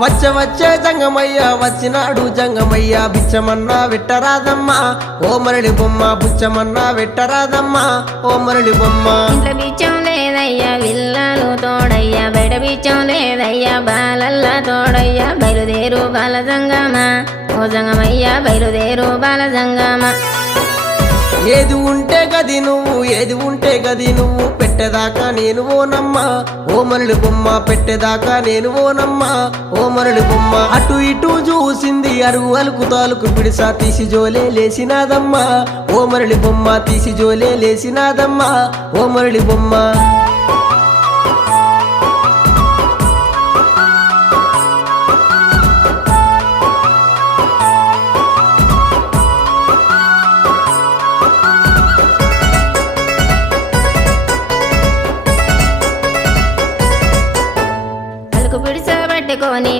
వచ్చే జంగమయ్య వచ్చినాడు జంగమయ్య బిచ్చమన్నా వెట్టరాదమ్మా ఓ మరళి బొమ్మ బుచ్చమన్నా వెట్టరాదమ్మా ఓ మరళి బొమ్మ. ఇంట్లో బిచ్చం లేదయ్యా విల్లాలు తోడయ్యా బయట బిచ్చం లేదయ్యా బాలల్లా తోడయ్యా బయలుదేరు బాల జంగమా ఓ జంగమయ్యా బయలుదేరు బాల జంగమా. ఏది ఉంటే గది నువ్వు ఏది ఉంటే గది నువ్వు పెట్టేదాకా నేను ఓనమ్మా ఓ మరళి బొమ్మ పెట్టేదాకా నేను ఓనమ్మా ఓ మరళి బొమ్మ. అటు ఇటు చూసింది అరుగు అలుకు తాలుకు పిడిసా తీసి జోలే లేసినాదమ్మా ఓ మరళి బొమ్మ తీసి జోలే లేసినాదమ్మా ఓ మరళి బొమ్మ.